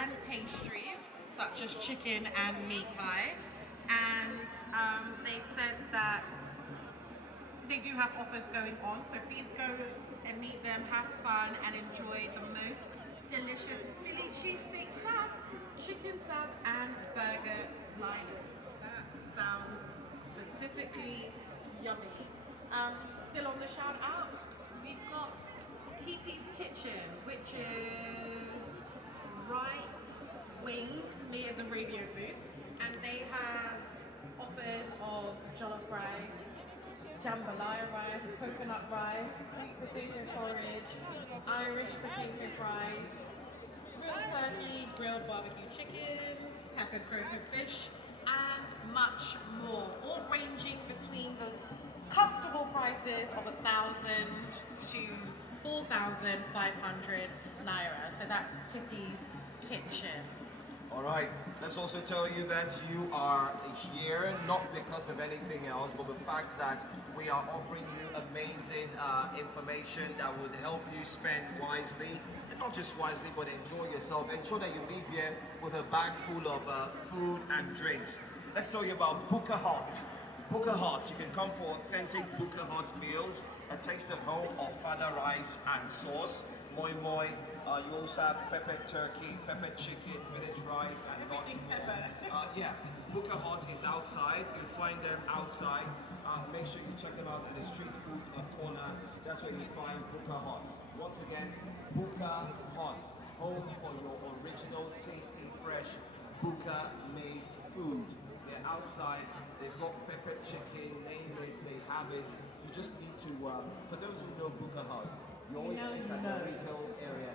and pastries such as chicken and meat pie. And they said that they do have offers going on, so please go and meet them, have fun, and enjoy the most delicious Philly cheesesteak sub, chicken sub, and burger sliders. That sounds specifically yummy. Still on the shout outs, we've got TT's Kitchen, which is right wing near the radio booth, and they have offers of jollof rice, jambalaya rice, coconut rice, sweet potato porridge, Irish potato fries, grilled turkey, grilled barbecue chicken, peppered croaker fish, and much more, all ranging between the comfortable prices of 1,000 to 4,500 naira. So that's Titty's Kitchen. All right, let's also tell you that you are here not because of anything else, but the fact that we are offering you amazing information that would help you spend wisely, and not just wisely, but enjoy yourself. Ensure that you leave here with a bag full of food and drinks. Let's tell you about Buka Hut. Buka Hut, you can come for authentic Buka Hut meals, a taste of home of fada rice and sauce, moi moi. You also have pepper turkey, pepper chicken, village rice, and lots more. Yeah, Buka Hut is outside. You'll find them outside. Make sure you check them out at the street food corner. That's where you find Buka Hut. Once again, Buka Hut, home for your original, tasty, fresh Buka made food. They're outside, they've got pepper chicken, name it, they have it. You just need to, for those who know Buka Hut, you always enter the retail area.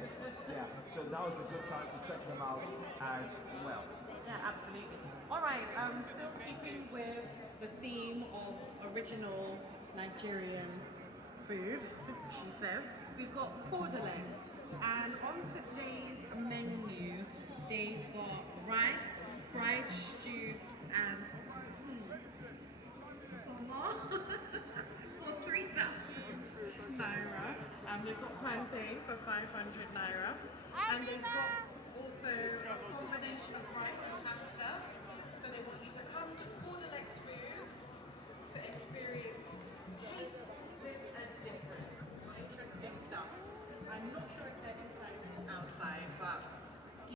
Yeah, so now is a good time to check them out as well. Yeah, absolutely. All right, still keeping with the theme of original Nigerian food, she says, we've got cordelettes. And on today's menu, they've got rice, fried stew, and for 3,000 naira. They've got plantain for 500 naira. And they've got also a combination of rice and pasta